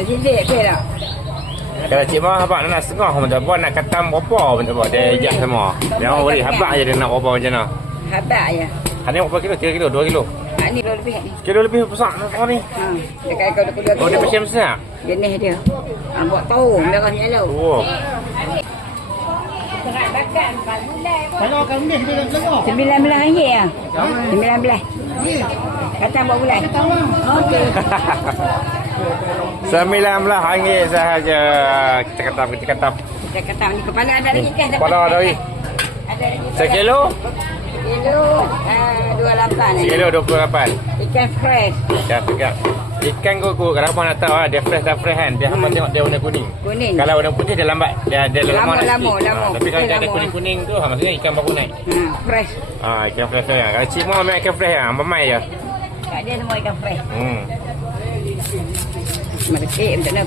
Sidik ke tak? Kalau cik mah habaq nak setengah macam buat nak katam berapa macam buat dia ajak semua. Dia orang beri habaq je dia nak berapa macam mana. Habak je. Hari ni berapa kilo? 3 kilo, 2 kilo. Ni kilo lebih ni. Kilo lebih besar nak ni. Dekat kau 22 kilo. Oh dia macam besar. Jenis dia. Buat tahu merah yellow. Oh. Kalau akan ni kita nak tengok. RM19 ya. 19. Kata buat bulan. Okey. RM19 sahaja. Kita kata. Kita kata ni kepala ada lagi kan? Kepala ada lagi. Ada lagi. Sekilo? Kilo 28 ni. Sekilo 28. Ikan fresh. Ikan kuku kenapa nak tahu dia fresh tak fresh kan. Dia hamba tengok dia warna kuning. Kuning. Kalau warna putih dia lambat. Dia lama nak sikit. Lama. Tapi kalau dia ada Lama. kuning-kuning tu maksudnya ikan baru naik. Fresh. Ikan fresh ya. Kalau cik mau ambil ikan fresh memai je. Kat dia semua ikan fresh. Hmm. Mereka macam mana?